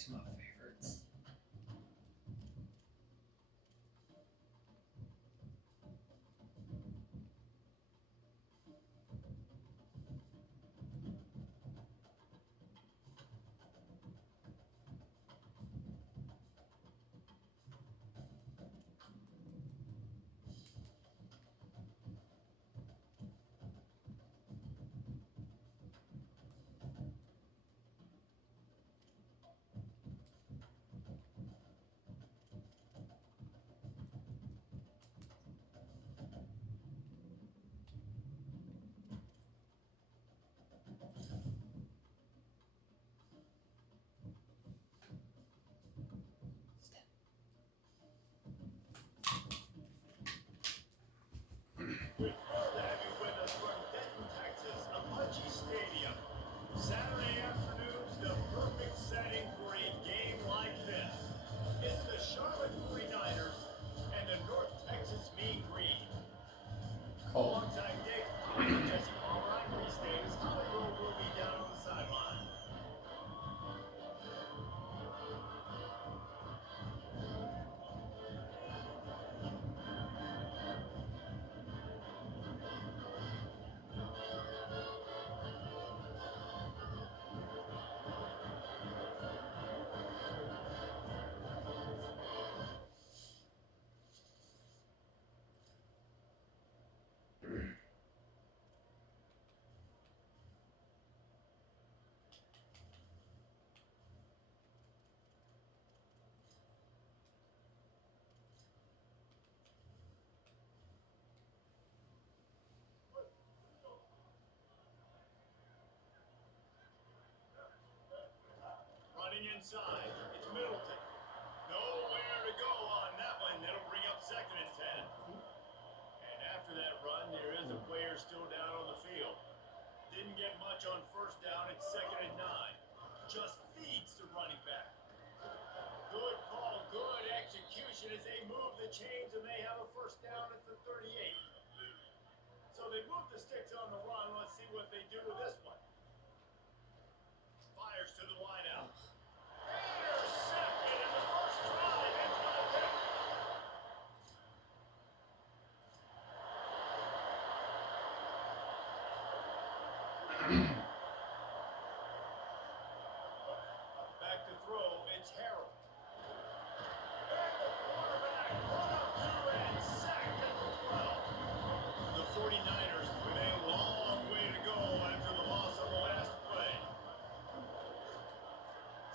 These are my favorites. We're thrilled to have you with us from Denton, Texas, Apache Stadium. Saturday afternoon's the perfect setting for a game like this. It's the Charlotte 49ers and the North Texas Mean Green. Cold. Alongside Dave Pond and Jesse Palmer, I'm Reese Davis. Hollywood will be down on the sideline. Running inside, it's Middleton. Nowhere to go on that one. That'll bring up 2nd and 10. And after that run, there is a player still down on the field. Didn't get much on 1st down. It's 2nd and 9. Just feeds the running back. Good call, good execution as they move the chains and they have a 1st down at the 38. So they move the sticks on the run. Let's see what they do with this one. Fires to the wideout. Intercepted in the first drive into the pick. Back to throw, it's Harold. And the quarterback brought up 2 and sacked at the 12. The 49ers with a long way to go after the loss on the last play.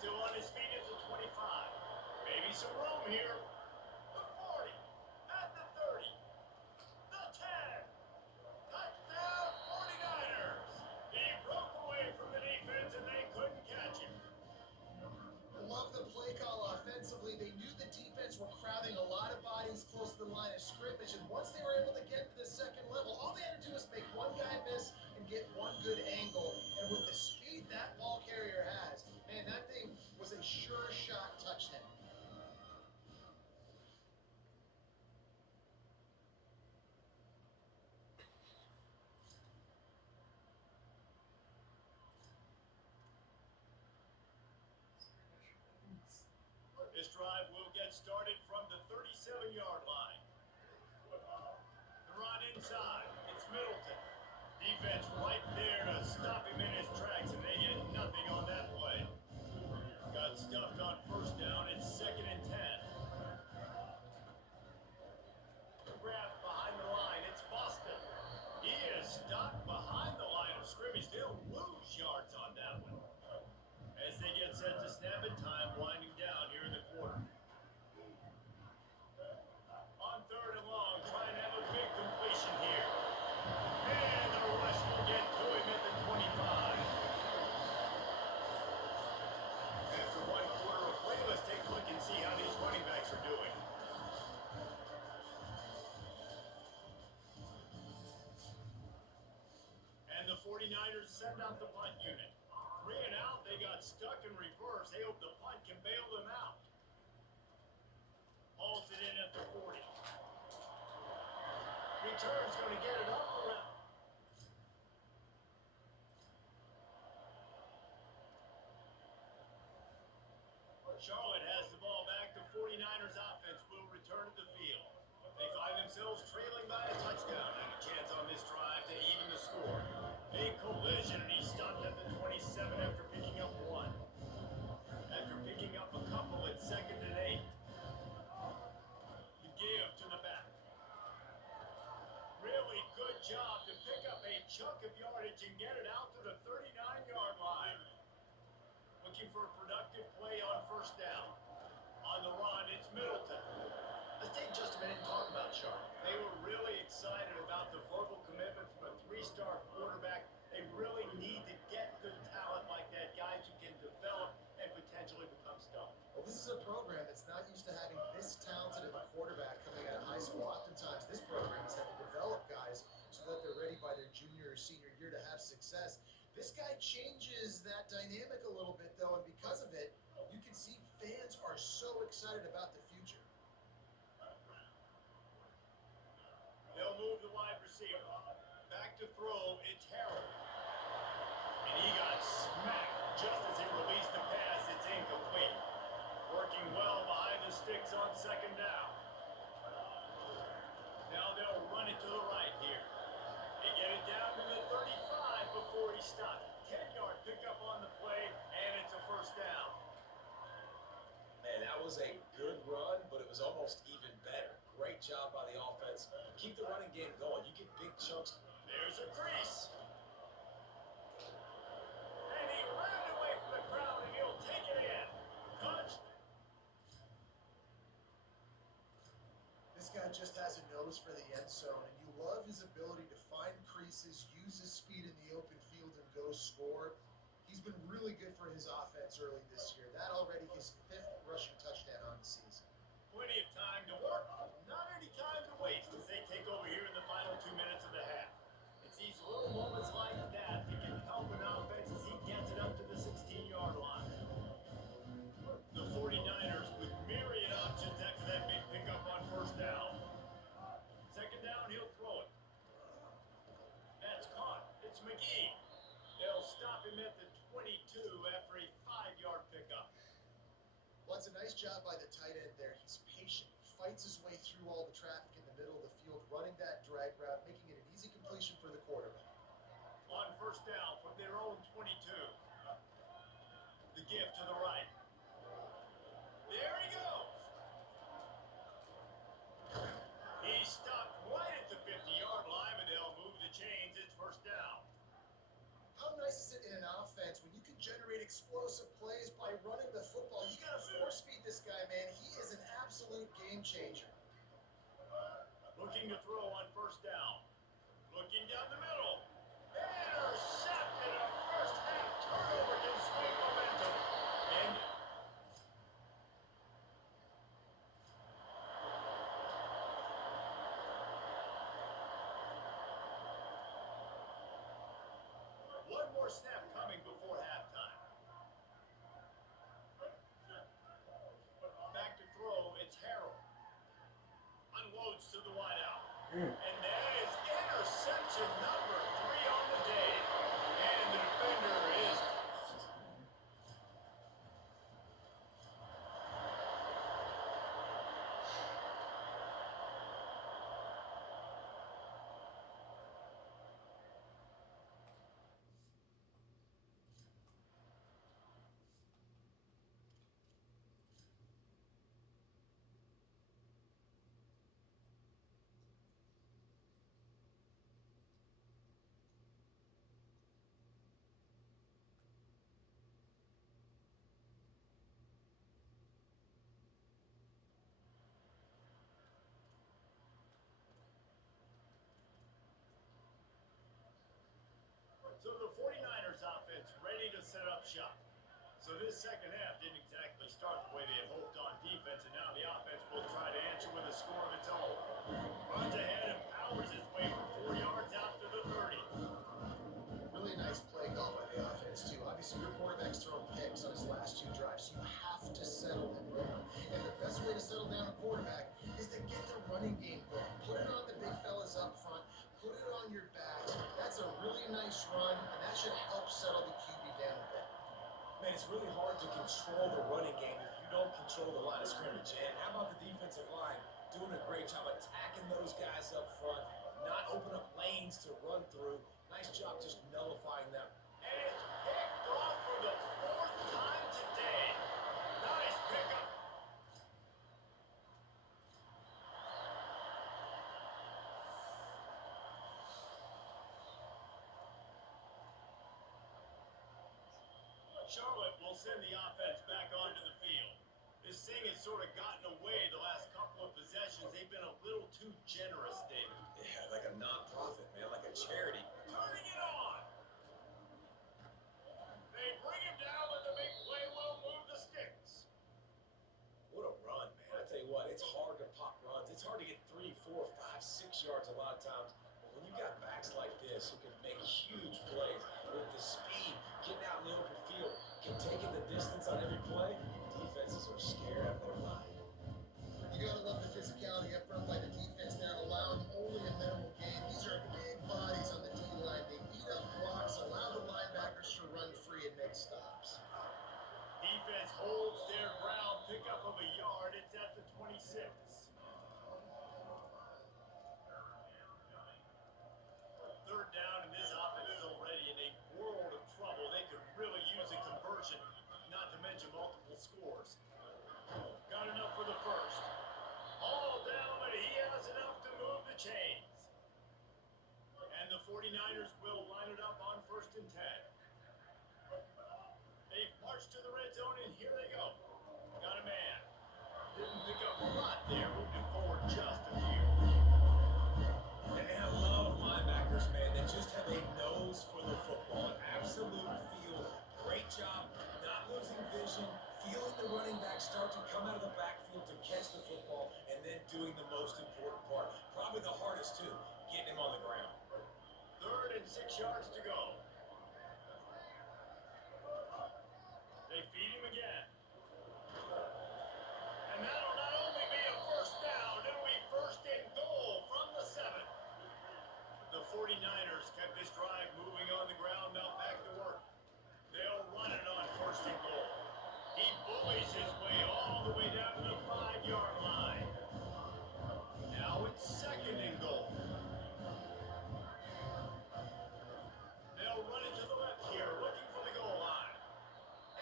Still on his feet at the 25. Maybe some room here. The 40. At the 30. The 10. Touchdown 49ers. He broke away from the defense and they couldn't catch him. I love the play call offensively. They knew the defense were crowding a lot of bodies close to the line of scrimmage, and once they were able to get to the 2nd level, all they had to do was make one guy miss and get one good angle. And with the speed that ball carrier has, man, that thing was a sure shot touchdown. This drive will get started from the 37-yard line. The run inside. It's Middleton. Defense right there to stop him in his tracks, and they get nothing on that play. Got stuffed on 1st down. It's 2nd and 10. The grab behind the line. It's Boston. He is stopped behind the line of scrimmage. They'll lose yards on that one. As they get set to snap it, time winding down here in the quarter. On 3rd and long, trying to have a big completion here. And the rush will get to him at the 25. After 1 quarter of play, let's take a look and see how these running backs are doing. And the 49ers send out the punt unit. 3 and out, they got stuck in reverse. They hope the punt can bail them out. Hauls it in at the 40. Return's going to get it up around. looking for a productive play on first down. On the run, it's Middleton. Let's take just a minute and talk about Sharp. They were really excited about the verbal commitment from a three-star quarterback. They really need to get good talent like that, guys who can develop and potentially become stars. Well, this is a program that's not used to having this talented of a quarterback coming out of high school. Oftentimes, this program has had to develop guys so that they're ready by their junior or senior year to have success. This guy changes that dynamic a little bit, though, and because of it, you can see fans are so excited about the future. They'll move the wide receiver. Back to throw, it's Harold. And he got smacked just as he released the pass. It's incomplete. Working well behind the sticks on second down. Now they'll run it to the right here. They get it down to the 35 before he stopped. 10-yard pickup on the play, and it's a first down. Man, that was a good run, but it was almost even better. Great job by the offense. Keep the running game going. You get big chunks. There's a crease. And he ran away from the crowd, and he'll take it in. Touch. This guy just has a nose for the end zone, and you love his ability to find creases, use his speed in the open field, and go score. He's been really good for his offense early this year. That already his 5th rushing touchdown on the season. Plenty of time to work. Not any time to waste as they take over here in the final 2 minutes of the half. It's these little moments like that that can help an offense as he gets it up to the 16-yard line. The 49ers with myriad options after that big pickup on first down. Second down, he'll throw it. That's caught. It's McGee. They'll stop him at the 22 after a 5-yard pickup. Well, it's a nice job by the tight end there. He's patient. He fights his way through all the traffic in the middle of the field, running that drag route, making it an easy completion for the quarterback. On first down from their own 22. The give to the right. There he goes. He stopped right at the 50-yard line, but they'll move the chains. It's first down. How nice is it in an offense when you can generate explosive plays by running the football? You got to force feed this guy, man. He is an absolute game changer. Looking to throw on first down. Looking down the middle. Intercepted. A first half turnover can swing momentum. And one more snap coming before halftime. Back to throw, it's Harold. Unloads to the wideout. And that is interception number 3 on the day. And the defender is... So the 49ers offense ready to set up shop. So this second half didn't exactly start the way they had hoped on defense, and now the offense will try to answer with a score of its own. Runs ahead and powers his way for 4 yards out to the 30. Really nice play call by the offense, too. Obviously, your quarterback's thrown picks on his last 2 drives, so you have to settle him down. And the best way to settle down a quarterback is to get the running game going. Put it on the big fellas up front. Put it on your backs. That's a really nice run, and that should help settle the QB down a bit. Man, it's really hard to control the running game if you don't control the line of scrimmage. And how about the defensive line doing a great job attacking those guys up front, not open up lanes to run through. Nice job just nullifying them. And it's picked off for the 4th time today. Nice pickup. Charlotte will will send the offense back onto the field. This thing has sort of gotten away the last couple of possessions. They've been a little too generous, David. Yeah, like a non-profit, man, like a charity. Turning it on. They bring him down, but the big play will move the sticks. What a run, man. I tell you what, it's hard to pop runs. It's hard to get 3, 4, 5, 6 yards a lot of times. But when you got backs like this who can make huge plays with the speed, getting out in the open field, can take it the distance on every play, defenses are scared out of their mind. You gotta love the physicality up front by the defense there, allowing only a minimal gain. These are big bodies on the D line. They eat up blocks, allow the linebackers to run free and make stops. Defense holds their ground, pickup of a yard. It's at the 26. Third down, and this offense is already in a world of trouble. They could really use a conversion, not to mention multiple scores. Got enough for the first. All down, but he has enough to move the chains. And the 49ers will line it up on 1st and 10. They march to the red zone, and here they go. Got a man. Didn't pick up a lot there. Moved it forward just a few. And I love linebackers, man. They just have a nose for the football, an absolute feel. Great job not losing vision, feeling the running back start to come out of the backfield to catch the football, and then doing the most important part. Probably the hardest, too, getting him on the ground. 3rd and 6 yards to go. They feed him again. And that'll not only be a first down, it'll be 1st and goal from the 7. The 49ers kept this drive moving on the ground, now back to work. They'll run it on 1st and goal. He bullies his way all the way down to the 5-yard line. Now it's 2nd and goal. They'll run it to the left here, looking for the goal line.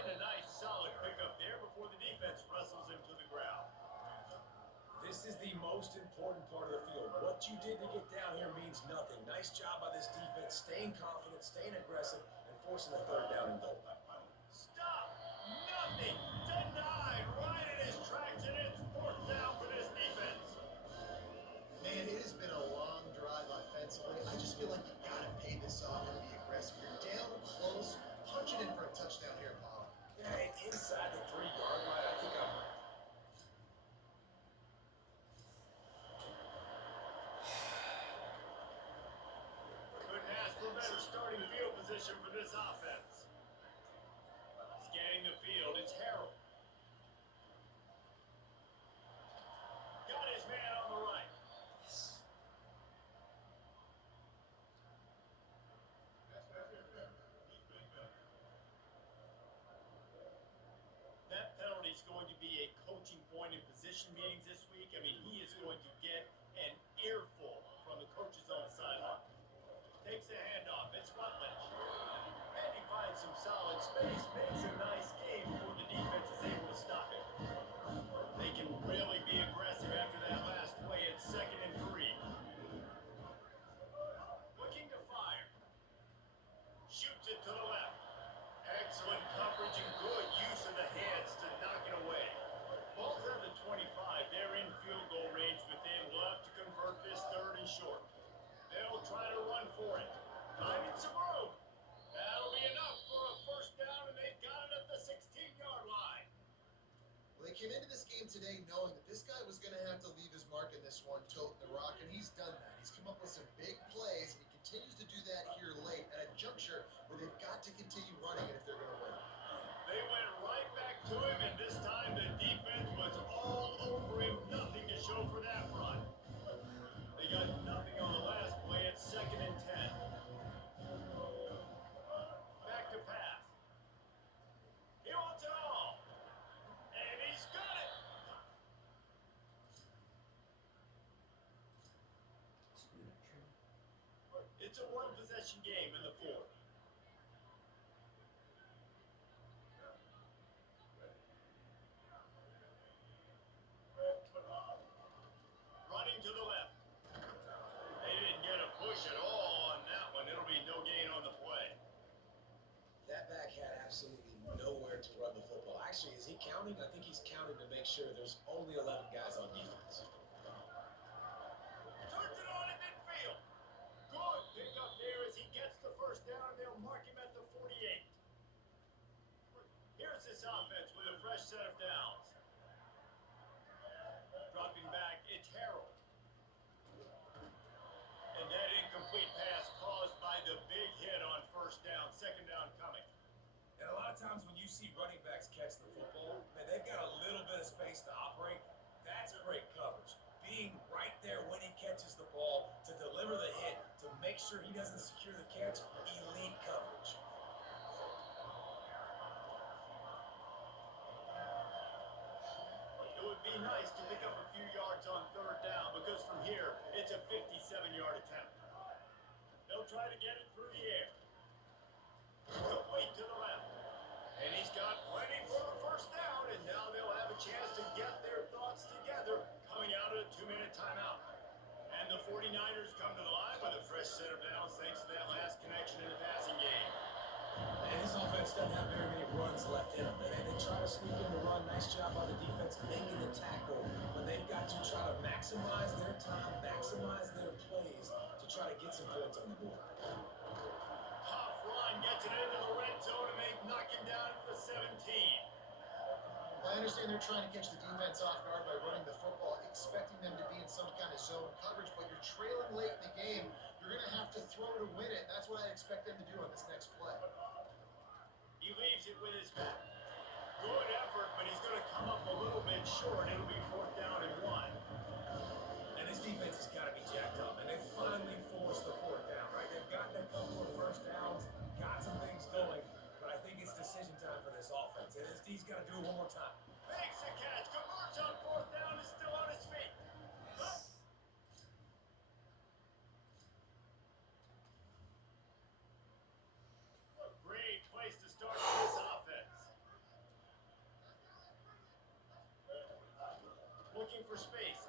And a nice solid pickup there before the defense wrestles him to the ground. This is the most important part of the field. What you did to get down here means nothing. Nice job by this defense, staying confident, staying aggressive, and forcing the 3rd down and goal. Stop! Nothing! Denied! Right in his tracks, and it's 4th down for this defense. Man, it has been a long drive offensively. I just feel like you gotta pay this off and be aggressive. You're down close, punch it in for a touchdown here, Paul. Yeah, and inside the 3-yard line, I think I'm... Couldn't ask for a better starting field position for this offense. Scanning the field, it's Harold. Got his man on the right. That penalty is going to be a coaching point in position meetings this week. I mean, he is going to get an earful from the coaches on the sideline. Takes the handoff. It's Rutledge. And he finds some solid space. Makes a nice game before the defense is able to stop it. They can really be aggressive after that last play at 2nd and 3. Looking to fire. Shoots it to the left. Excellent coverage and good use of the hands to knock it away. Ball's at the 25. They're in field goal range, but they love to convert this 3rd and short. They'll try to run for it. Finding some room. That'll be enough for a 1st down, and they've got it at the 16-yard line. Well, they came into this game today knowing that this guy was going to have to leave his mark in this one, toting the rock, and he's done that. He's come up with some big plays, and he continues to do that here late at a juncture where they've got to continue running it if they're going to win. They went right back to him, and this time the defense was all over him. Nothing to show for that run. They got nothing on the last play at 2nd and 10. Back to pass. He wants it all. And he's got it. It's a one-possession game in the 4th. Running to the left. They didn't get a push at all on that one. It'll be no gain on the play. That back had absolutely nowhere to counting, I think he's counting to make sure there's only 11 guys on defense. Turns it on in midfield. Good pick up there as he gets the first down, and they'll mark him at the 48. Here's this offense with a fresh set of downs. Dropping back, it's Harold. And that incomplete pass caused by the big hit on first down, second down coming. And a lot of times when you see running backs catch the football, man, they've got a little bit of space to operate. That's great coverage. Being right there when he catches the ball to deliver the hit, to make sure he doesn't secure the catch, elite coverage. It would be nice to pick up a few yards on third down because from here, it's a 57-yard attempt. They'll try to get it through the air. Wait to the left. And he's got plenty for the first down, and now they'll have a chance to get their thoughts together coming out of a 2-minute timeout. And the 49ers come to the line with a fresh set of downs thanks to that last connection in the passing game. And this offense doesn't have very many runs left in them. And they try to sneak in the run. Nice job by the defense making the tackle. But they've got to try to maximize their time, maximize their plays to try to get some points on the board. Tough run gets it into the red zone, and they knock him down at the 17. I understand they're trying to catch the defense off guard by running the football, expecting them to be in some kind of zone coverage, but you're trailing late in the game. You're going to have to throw to win it. That's what I expect them to do on this next play. He leaves it with his back. Good effort, but he's going to come up a little bit short. It'll be fourth down and 1. And this defense has got to be jacked up. And they finally forced the fourth down, right? They've gotten a couple of first downs, got some things going, but I think it's decision time for this offense. And this D's got to do it one more time. Makes a catch, converts on fourth down, is still on his feet. A great place to start this offense. Looking for space.